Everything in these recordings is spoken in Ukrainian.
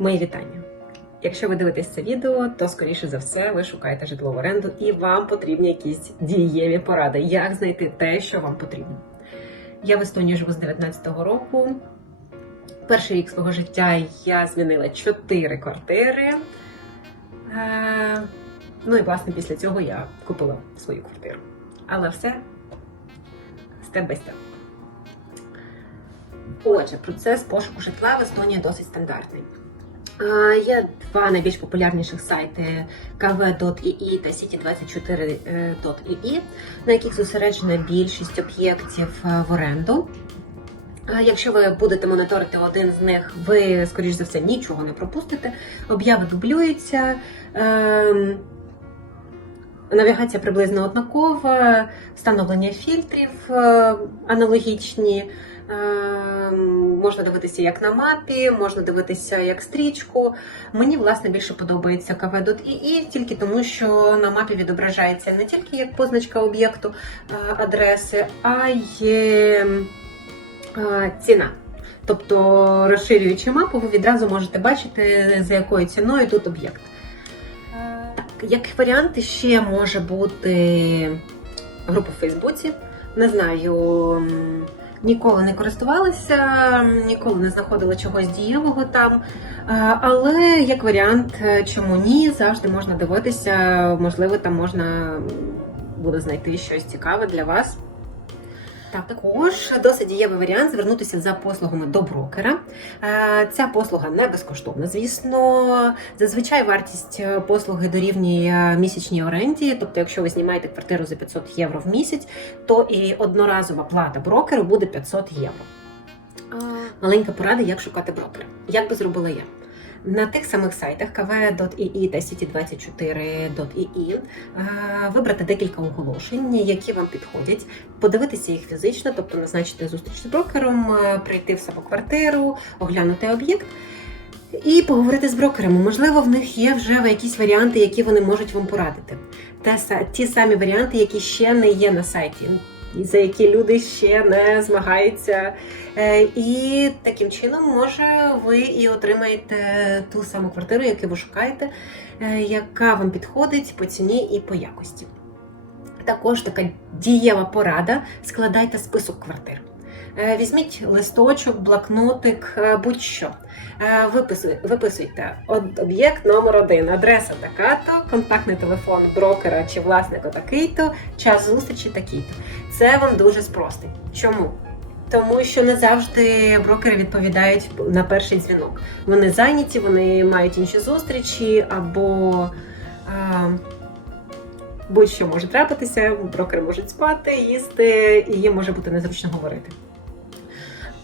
Мої вітання. Якщо ви дивитесь це відео, то скоріше за все ви шукаєте житло в оренду і вам потрібні якісь дієві поради, як знайти те, що вам потрібно. Я в Естонії живу з 19-го року. Перший рік свого життя я змінила 4 квартири. Е, ну і власне після цього я купила свою квартиру. Але все степ бай степ. Отже, процес пошуку житла в Естонії досить стандартний. Е, Є два найбільш популярніших сайти kv.ii та city24.ii, на яких зосереджена більшість об'єктів е, в оренду. Е, Якщо ви будете моніторити один з них, ви, скоріш за все, нічого не пропустите. Обяви дублюються. ем, Навігація приблизно однакова, встановлення фільтрів е, аналогічні. Е, Можна дивитися як на мапі, можна дивитися як стрічку. Мені власне більше подобається kv.ii, тільки тому, що на мапі відображається не тільки як позначка об'єкту е, адреси, а й е, ціна. Тобто, розширюючи мапу, ви відразу можете бачити, за якою ціною тут об'єкт. Так, як варіант ще може бути група в Фейсбуці. Не знаю, ніколи не користувалася, ніколи не знаходила чогось дієвого там. Але як варіант, е, чому ні, завжди можна дивитися, можливо, там можна буде знайти щось цікаве для вас. Так, також досить дієвий варіант звернутися за послугами до брокера. Е, Ця послуга не безкоштовна, звісно. Зазвичай вартість е, послуги дорівнює місячній оренді. Тобто, якщо ви знімаєте квартиру за 500 євро в місяць, то і одноразова плата брокеру буде 500 євро. Маленька порада, як шукати брокера. Як би зробила я? На тих самих сайтах kv.ii та city24.ii е, вибрати декілька оголошень, які вам підходять, подивитися їх фізично, тобто назначити зустріч з брокером, е, прийти в саму квартиру, оглянути об'єкт. І поговорити з брокерами. Можливо, в них є вже якісь варіанти, які вони можуть вам порадити. Те, ті самі варіанти, які ще не є на сайті, за які люди ще не змагаються. Е, І таким чином, може, ви і отримаєте ту саму квартиру, яку ви шукаєте, е, яка вам підходить по ціні і по якості. Також така дієва порада: складайте список квартир. Е, Візьміть листочок, блокнотик, е, будь-що. Е, Виписуйте об'єкт номер один, адреса така-то, контактний телефон брокера чи власника такий-то, час зустрічі такий-то. Це вам дуже спростить. Чому? Тому що не завжди брокери відповідають на перший дзвінок. Вони зайняті, вони мають інші зустрічі або а, будь-що може трапитися, брокери можуть спати, їсти, і їм може бути незручно говорити.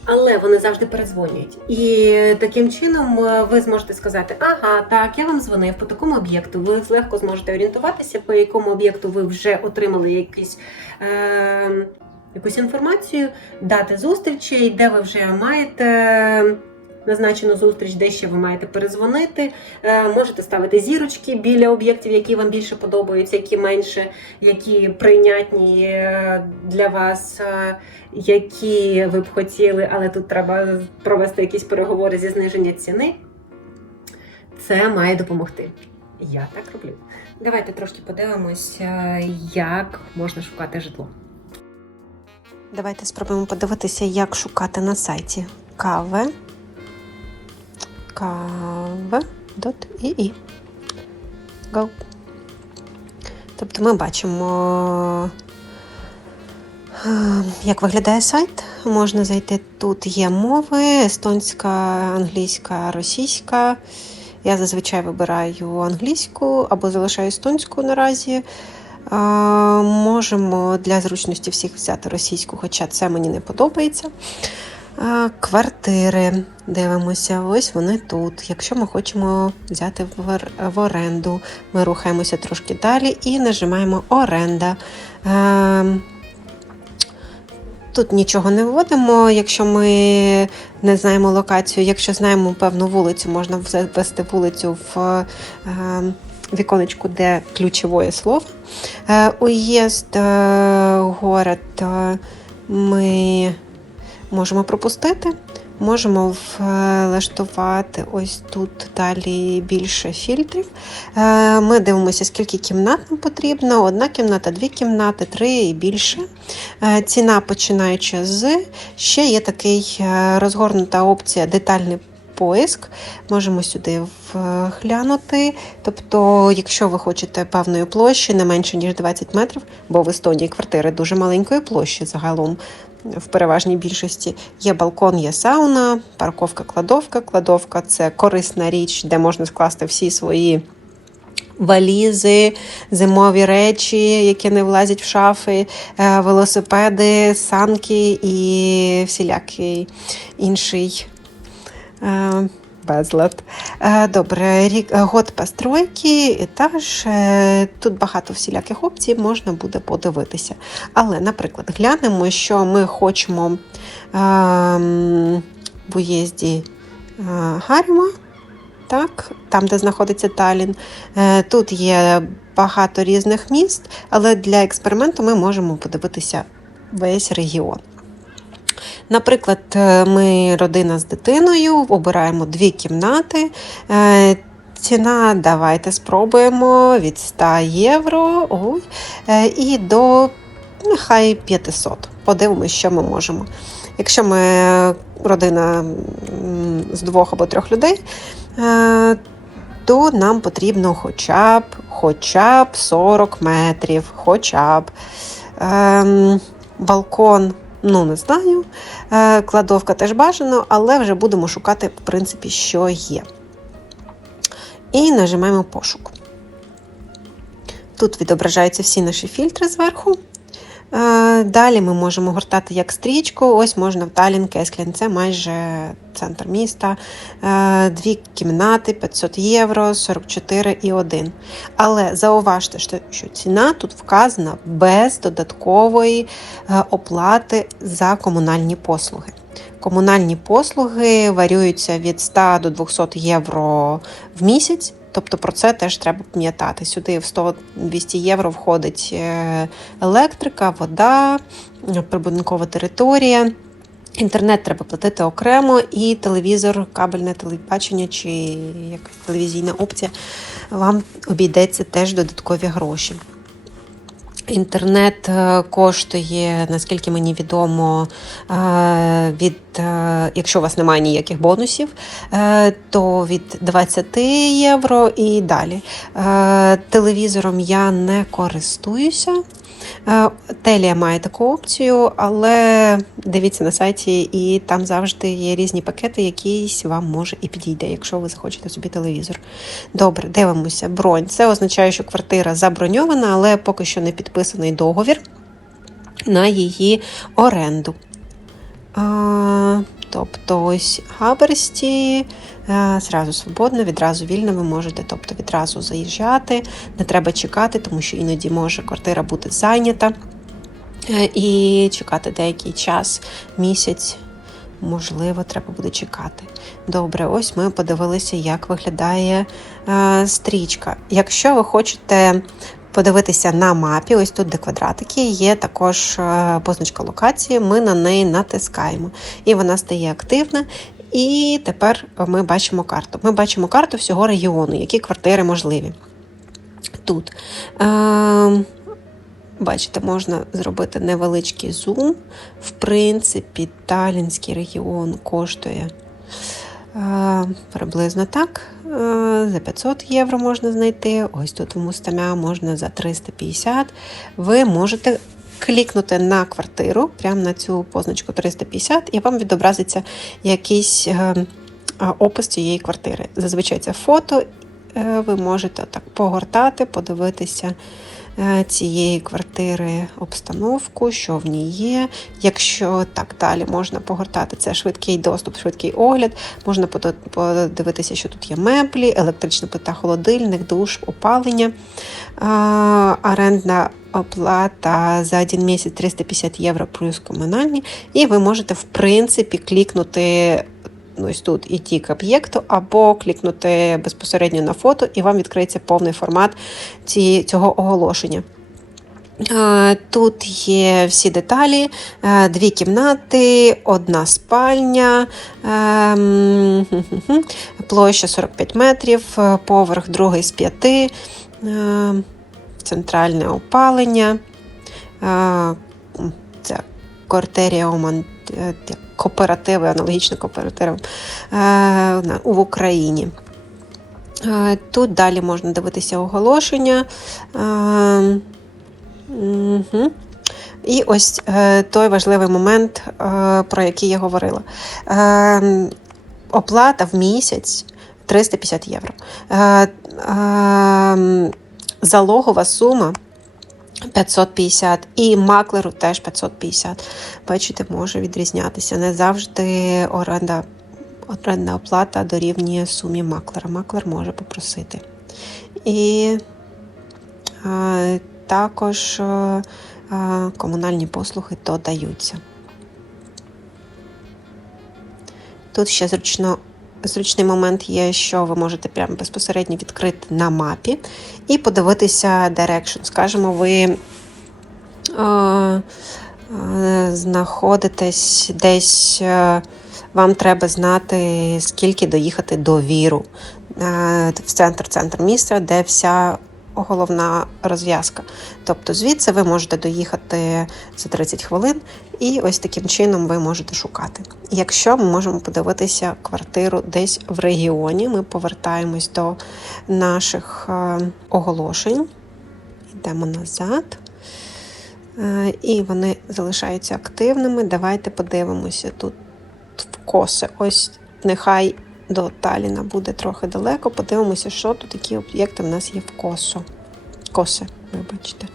Але вони завжди передзвонюють. І таким чином е, ви зможете сказати: ага, так, я вам дзвонив по такому об'єкту. Ви легко зможете орієнтуватися, по якому об'єкту ви вже отримали якийсь. Е- якусь інформацію, дати зустрічі, де ви вже маєте назначену зустріч, де ще ви маєте перезвонити. Е, Можете ставити зірочки біля об'єктів, які вам більше подобаються, які менше, які прийнятні е, для вас, е, які ви б хотіли, але тут треба провести якісь переговори зі зниження ціни. Це має допомогти. Я так роблю. Давайте трошки подивимось, як можна шукати житло. Давайте спробуємо подивитися, як шукати на сайті каве. Каве.ii. Go. Тобто ми бачимо, е, як виглядає сайт. Можна зайти. Тут є мови: естонська, англійська, російська. Я зазвичай вибираю англійську або залишаю естонську наразі. Е, Можемо для зручності всіх взяти російську, хоча це мені не подобається. Е, Квартири дивимося, ось вони тут. Якщо ми хочемо взяти в оренду, ми рухаємося трошки далі і нажимаємо оренда. Е, Тут нічого не вводимо, якщо ми не знаємо локацію. Якщо знаємо певну вулицю, можна ввести вулицю в е, віконечку, де ключове слово. Е, Уїзд, е, город ми можемо пропустити. можемо влаштувати ось тут далі більше фільтрів. Е, Ми дивимося, скільки кімнат нам потрібно: одна кімната, дві кімнати, три і більше. Е, Ціна починаючи з ще є такий е, розгорнута опція детальний поиск. Можемо сюди вглянути. Тобто, якщо ви хочете певної площі, не менше ніж 20 метрів, бо в Естонії квартири дуже маленької площі загалом. В переважній більшості є балкон, є сауна, парковка, кладовка. Кладовка це корисна річ, де можна скласти всі свої валізи, зимові речі, які не влазять в шафи, е, велосипеди, санки і всілякий інший е, безлад. Е, Добре, рік е, год постройки, етаж. е, Тут багато всіляких опцій можна буде подивитися. Але, наприклад, глянемо, що ми хочемо ем, в уїзді Гарма, так, там, де знаходиться Талін. Тут є багато різних міст, але для експерименту ми можемо подивитися весь регіон. Наприклад, е, ми родина з дитиною, обираємо дві кімнати. Е, Ціна, давайте спробуємо від 100 євро ой, е, і до нехай 500. Подивимось, що ми можемо. Якщо ми родина з двох або трьох людей, то нам потрібно хоча б, хоча б 40 метрів, хоча б. Ем, балкон, ну не знаю. Е, кладовка теж бажано, але вже будемо шукати, в принципі, що є. І нажимаємо пошук. Тут відображаються всі наші фільтри зверху. Е, Далі ми можемо гортати як стрічку. Ось можна в Талін Кесклін, це майже центр міста. Е, Дві кімнати, 500 євро, 44 і 1. Але зауважте, що- ціна тут вказана без додаткової е, оплати за комунальні послуги. Комунальні послуги варіюються від 100 до 200 євро в місяць. Тобто про це теж треба пам'ятати. Сюди в 100-200 євро входить е, електрика, вода, прибудинкова територія. Інтернет треба платити окремо, і телевізор, кабельне телебачення чи якась телевізійна опція вам обійдеться теж додаткові гроші. Інтернет е, коштує, наскільки мені відомо, е, від, е, якщо у вас немає ніяких бонусів, то від 20 євро і далі. Телевізором я не користуюся. Е, Телія має таку опцію, але дивіться на сайті, і там завжди є різні пакети, якийсь вам може і підійде, якщо ви захочете собі телевізор. Добре, дивимося. Бронь. Це означає, що квартира заброньована, але поки що не підписаний договір на її оренду. Тобто ось Габерсті е, зразу свободно, відразу вільно ви можете, тобто відразу заїжджати, не треба чекати, тому що іноді може квартира бути зайнята. Е, І чекати деякий час, місяць, можливо, треба буде чекати. Добре, ось ми подивилися, як виглядає е, стрічка. Якщо ви хочете подивитися на мапі, ось тут, де квадратики, є також е, позначка локації, ми на неї натискаємо, і вона стає активна. І тепер ми бачимо карту. Ми бачимо карту всього регіону, які квартири можливі. Тут. Е, Бачите, можна зробити невеличкий зум. В принципі, Талінський регіон коштує приблизно так. Е, за 500 євро можна знайти. Ось тут в Мустамя можна за 350. Ви можете клікнути на квартиру, прямо на цю позначку 350, і вам відобразиться якийсь е, е, опис цієї квартири. Зазвичай це фото. Е, Ви можете так погортати, подивитися е, цієї квартири обстановку, що в ній є. Якщо так далі можна погортати, це швидкий доступ, швидкий огляд. Можна подивитися, що тут є меблі, електрична плита, холодильник, душ, опалення. Орендна оплата за один місяць 350 євро плюс комунальні. І ви можете, в принципі, клікнути ось тут іти к об'єкту, або клікнути безпосередньо на фото, і вам відкриється повний формат цього оголошення. Тут є всі деталі: Е, дві кімнати, одна спальня, ем, площа 45 метрів, е, поверх другий з п'яти, е, центральне опалення. Це як кооперативи, аналогічно кооперативам е, в Україні. Е, Тут далі можна дивитися оголошення. Е, І ось е, той важливий момент, е, про який я говорила. Е, оплата в місяць 350 євро. Е, е, залогова сума 550 і маклеру теж 550. Бачите, може відрізнятися. Не завжди оренда, орендна оплата дорівнює сумі маклера. Маклер може попросити. І е, також е, е, комунальні послуги додаються. Тут ще зручно, зручний момент є, що ви можете прямо безпосередньо відкрити на мапі і подивитися Direction. Скажімо, ви е, е, знаходитесь десь, е, вам треба знати, скільки доїхати до віру е, в центр, центр міста, де вся головна розв'язка. Тобто звідси ви можете доїхати за 30 хвилин, і ось таким чином ви можете шукати. Якщо ми можемо подивитися квартиру десь в регіоні, ми повертаємось до наших е, оголошень, йдемо назад. Е, І вони залишаються активними. Давайте подивимося тут в коси. Ось нехай до Таліна буде трохи далеко. Подивимося, що тут які об'єкти в нас є в косо. Коси, вибачте.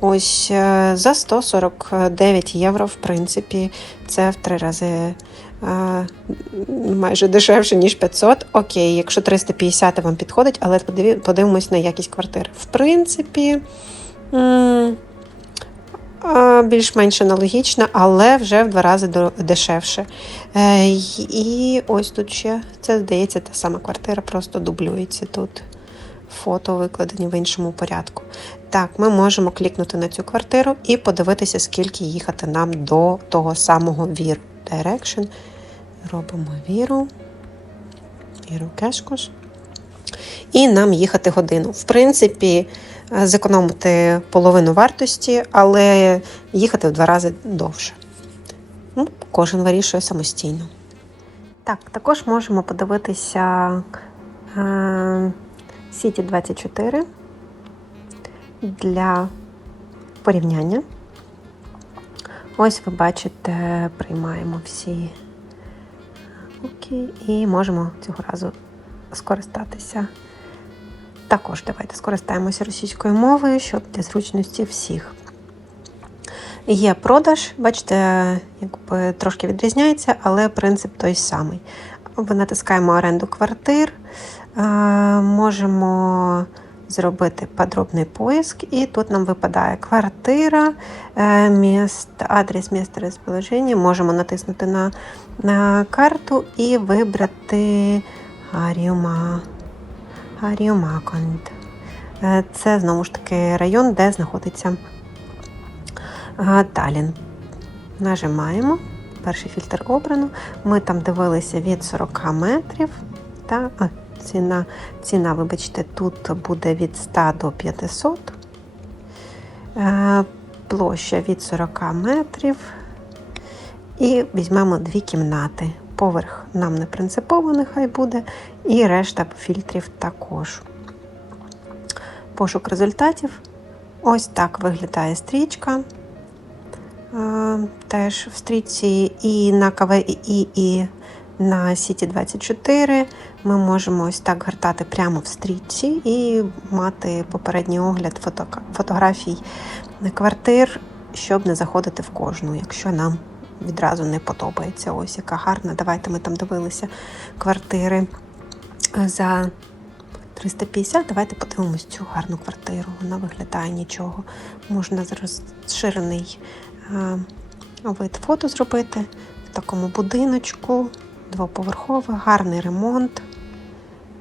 Ось е, за 149 євро, в принципі, це в три рази е, майже дешевше, ніж 500. Окей, якщо 350 вам підходить, але подивимось на якість квартири. В принципі, більш-менш аналогічна, але вже в два рази дешевше. Е, І ось тут ще, це здається, та сама квартира, просто дублюється тут. Фото викладені в іншому порядку. Так, ми можемо клікнути на цю квартиру і подивитися, скільки їхати нам до того самого віру. Direction. Робимо віру. Віру кешкош. І нам їхати годину. В принципі, зекономити половину вартості, але їхати в два рази довше. Ну, кожен вирішує самостійно. Так, також можемо подивитися е, Сіті 24 для порівняння. Ось ви бачите, приймаємо всі окей, і можемо цього разу скористатися. Також давайте скористаємося російською мовою, щоб для зручності всіх. Є продаж, бачите, якби трошки відрізняється, але принцип той самий. Ми натискаємо оренду квартир, е, можемо зробити подробний поиск, і тут нам випадає квартира, е, міст, адрес міста розположення. Можемо натиснути на, на карту і вибрати Аріума. Аріумаконд. Е, Це знову ж таки район, де знаходиться е, Талін. Нажимаємо. Перший фільтр обрано. Ми там дивилися від 40 метрів. Та, а, ціна, ціна, вибачте, тут буде від 100 до 500. Е, Площа від 40 метрів. І візьмемо дві кімнати. Поверх нам не принципово нехай буде, і решта фільтрів також. Пошук результатів. Ось так виглядає стрічка. Е, Теж в стрічці і на КВІ, і на Сіті 24 ми можемо ось так гортати прямо в стрічці і мати попередній огляд фото- фотографій квартир, щоб не заходити в кожну, якщо нам відразу не подобається. Ось яка гарна. Давайте ми там дивилися квартири за 350. Давайте подивимось цю гарну квартиру. Вона виглядає нічого. Можна розширений е, вид фото зробити в такому будиночку, двоповерховий, гарний ремонт,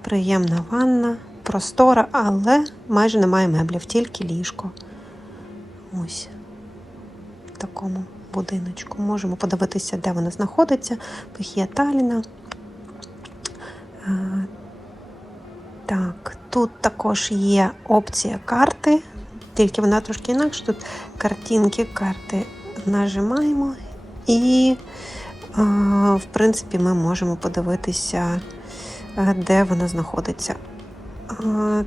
приємна ванна, простора, але майже немає меблів, тільки ліжко. Ось в такому будиночку. Можемо подивитися, де вона знаходиться. Пихія Таліна. Е, Так, тут також є опція карти, тільки вона трошки інакше. Тут картинки, карти нажимаємо, і, е, в принципі, ми можемо подивитися, е, де вона знаходиться.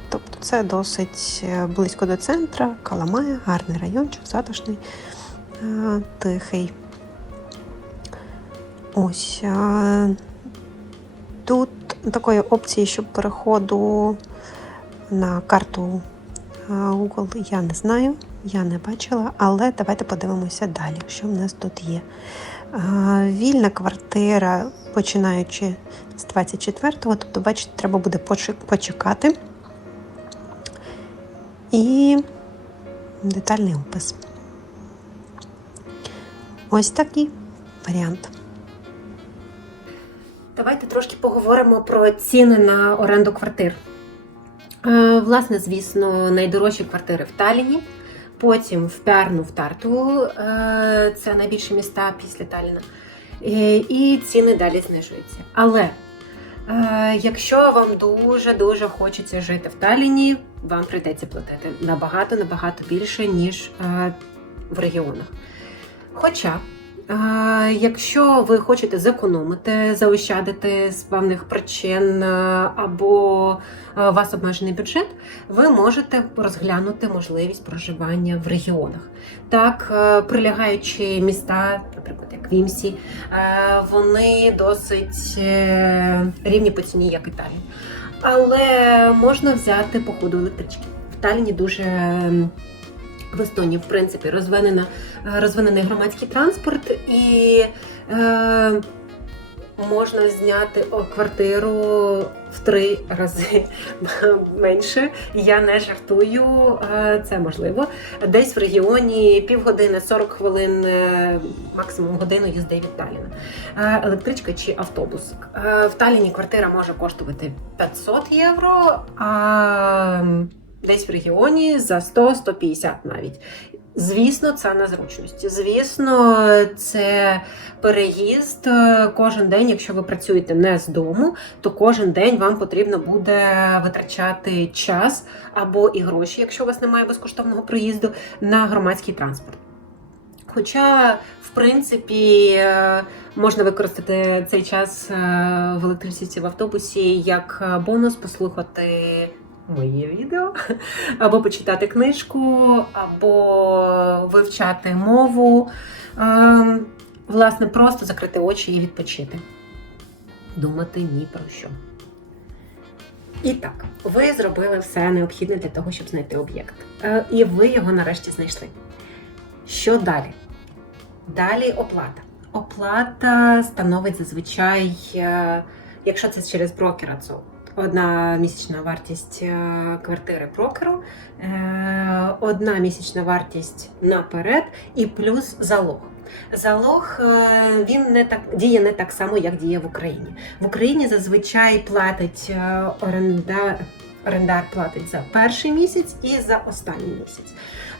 Тобто це досить близько до центра, Каламая, гарний райончик, затишний, тихий. Ось. е, Тут такої опції, щоб переходу на карту е, Google я не знаю, я не бачила, але давайте подивимося далі, що в нас тут є. Е, Вільна квартира, починаючи з 24-го, тобто, бачите, треба буде почекати. І детальний опис. Ось такий варіант. Давайте трошки поговоримо про ціни на оренду квартир. Е, Власне, звісно, найдорожчі квартири в Талліні, потім в Перну, в Тарту, е, це найбільші міста після Талліна. І ціни далі знижуються. Але е, якщо вам дуже-дуже хочеться жити в Талліні, вам прийдеться платити набагато набагато більше, ніж в регіонах. Хоча Е, Якщо ви хочете зекономити, заощадити з певних причин е, або е, у вас обмежений бюджет, ви можете розглянути можливість проживання в регіонах. Так, прилягаючі міста, наприклад, як Вімсі, вони досить рівні по ціні, як Італія. Але можна взяти по ходу електрички. В Талліні дуже ем, в Естонії, в принципі, розвинена розвинений громадський транспорт, і е, можна зняти квартиру в три рази менше. Я не жартую, е, це можливо. Десь в регіоні півгодини, 40 хвилин, е, максимум годину їзди від Таліна. Е, Електричка чи автобус. Е, В Таліні квартира може коштувати 500 євро, а десь в регіоні за 100-150 навіть. Звісно, це незручності. Звісно, це переїзд е, кожен день. Якщо ви працюєте не з дому, то кожен день вам потрібно буде витрачати час або і гроші, якщо у вас немає безкоштовного проїзду, на громадський транспорт. Хоча, в принципі, е, можна використати цей час е, в електричці в автобусі як бонус, послухати моє відео, або почитати книжку, або вивчати мову. Ем, Власне, просто закрити очі і відпочити. Думати ні про що. І так, ви зробили все необхідне для того, щоб знайти об'єкт. Е, І ви його нарешті знайшли. Що далі? Далі оплата. Оплата становить зазвичай, е, якщо це через брокера, то одна місячна вартість е, квартири брокеру, е, одна місячна вартість наперед і плюс залог. Залог е, він не так діє не так само, як діє в Україні. В Україні зазвичай платить е, оренда, орендар платить за перший місяць і за останній місяць.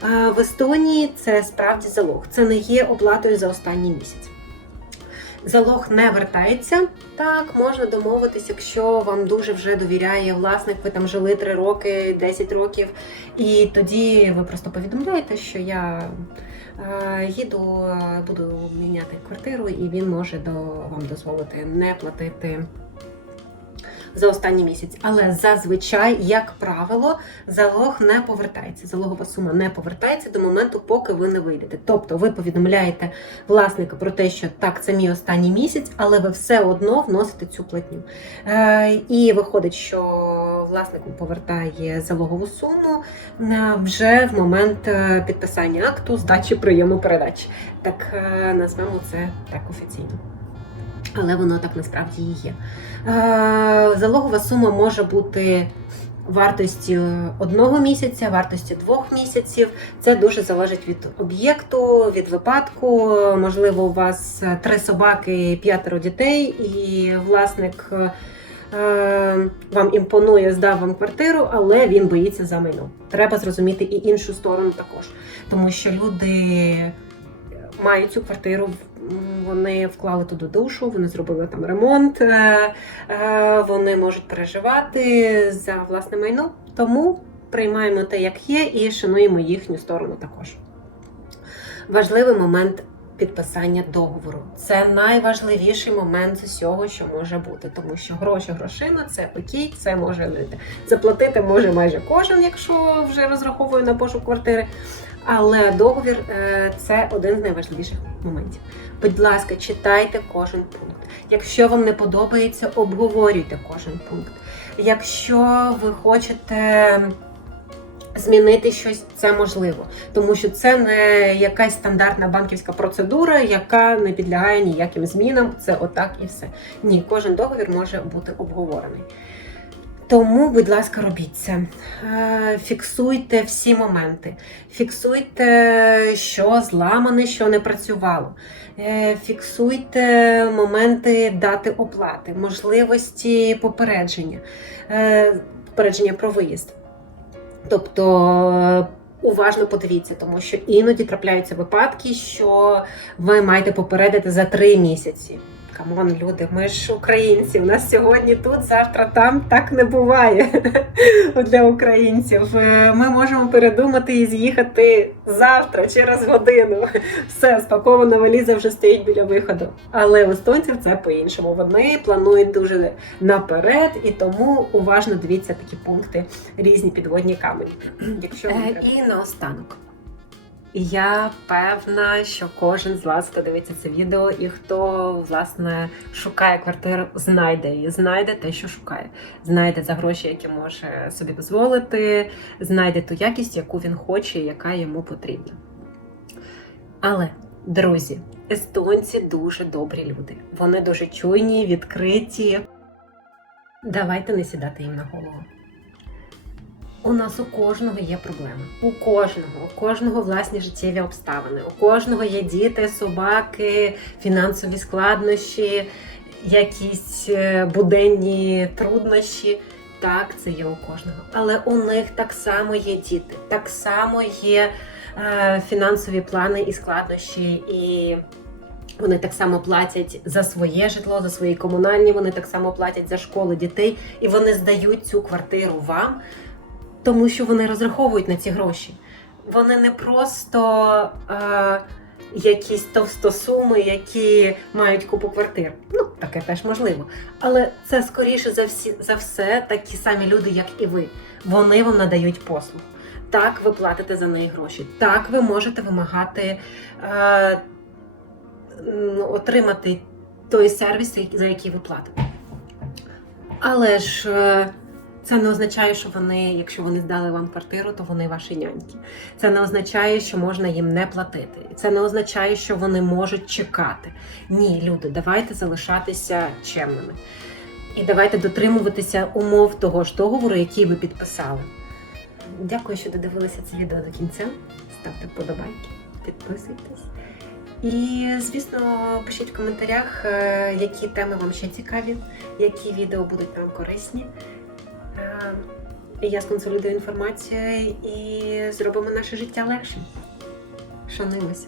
Е, В Естонії це справді залог. Це не є оплатою за останній місяць. Залог не вертається. Так, можна домовитись, якщо вам дуже вже довіряє власник, ви там жили 3 роки, 10 років, і тоді ви просто повідомляєте, що я е, їду, буду міняти квартиру, і він може до, вам дозволити не платити за останній місяць. Але зазвичай, як правило, залог не повертається. Залогова сума не повертається до моменту, поки ви не вийдете. Тобто ви повідомляєте власника про те, що так, це мій останній місяць, але ви все одно вносите цю платню. Е, і виходить, що власник повертає залогову суму вже в момент е, підписання акту здачі прийому передачі. Так е, назвемо це так офіційно. Але воно так насправді і є. Е, Залогова сума може бути вартості одного місяця, вартості двох місяців. Це дуже залежить від об'єкту, від випадку. Можливо, у вас три собаки, п'ятеро дітей, і власник е, вам імпонує, здав вам квартиру, але він боїться за майно. Треба зрозуміти і іншу сторону також, тому що люди мають цю квартиру. Вони вклали туди душу, вони зробили там ремонт, е, е, вони можуть переживати за власне майно. Тому приймаємо те, як є, і шануємо їхню сторону також. Важливий момент підписання договору. Це найважливіший момент з усього, що може бути, тому що гроші грошима це окей, це може заплатити може майже кожен, якщо вже розраховує на пошук квартири. Але договір е, це один з найважливіших моментів. Будь ласка, читайте кожен пункт. Якщо вам не подобається, обговорюйте кожен пункт. Якщо ви хочете змінити щось, це можливо, тому що це не якась стандартна банківська процедура, яка не підлягає ніяким змінам. Це отак і все. Ні, кожен договір може бути обговорений. Тому, будь ласка, робіть це. Е, Фіксуйте всі моменти. Фіксуйте, що зламане, що не працювало. Е, Фіксуйте моменти дати оплати, можливості попередження, Е, попередження про виїзд. Тобто уважно подивіться, тому що іноді трапляються випадки, що ви маєте попередити за три місяці. Камон, люди, ми ж українці. У нас сьогодні тут, завтра там так не буває для українців. Е, Ми можемо передумати і з'їхати завтра, через годину. Все, спакована валіза вже стоїть біля виходу. Але у естонців це по-іншому. Вони планують дуже наперед, і тому уважно дивіться такі пункти, різні підводні камені. Якщо вам треба. Я певна, що кожен з вас, хто дивиться це відео, і хто власне шукає квартиру, знайде її, знайде те, що шукає, знайде за гроші, які може собі дозволити, знайде ту якість, яку він хоче, і яка йому потрібна. Але, друзі, естонці дуже добрі люди. Вони дуже чуйні, відкриті. Давайте не сідати їм на голову. У нас у кожного є проблеми. У кожного, у кожного власні життєві обставини. У кожного є діти, собаки, фінансові складнощі, якісь е, буденні труднощі. Так, це є у кожного. Але у них так само є діти, так само є е, фінансові плани і складнощі, і вони так само платять за своє житло, за свої комунальні, вони так само платять за школи дітей, і вони здають цю квартиру вам тому що вони розраховують на ці гроші. Вони не просто е, якісь товстосуми, які мають купу квартир. Ну, таке теж можливо. Але це скоріше за, всі, за все такі самі люди, як і ви. Вони вам надають послуг. Так, ви платите за неї гроші. Так, ви можете вимагати е, отримати той сервіс, за який ви платите. Але ж. Е, це не означає, що вони, якщо вони здали вам квартиру, то вони ваші няньки. Це не означає, що можна їм не платити. Це не означає, що вони можуть чекати. Ні, люди, давайте залишатися чемними. І давайте дотримуватися умов того ж договору, який ви підписали. Дякую, що додивилися це відео до кінця. Ставте вподобайки, підписуйтесь. І, звісно, пишіть в коментарях, е, які теми вам ще цікаві, які відео будуть нам корисні. Е, Я сконсолідую інформацію і зробимо наше життя легшим. Шануємося.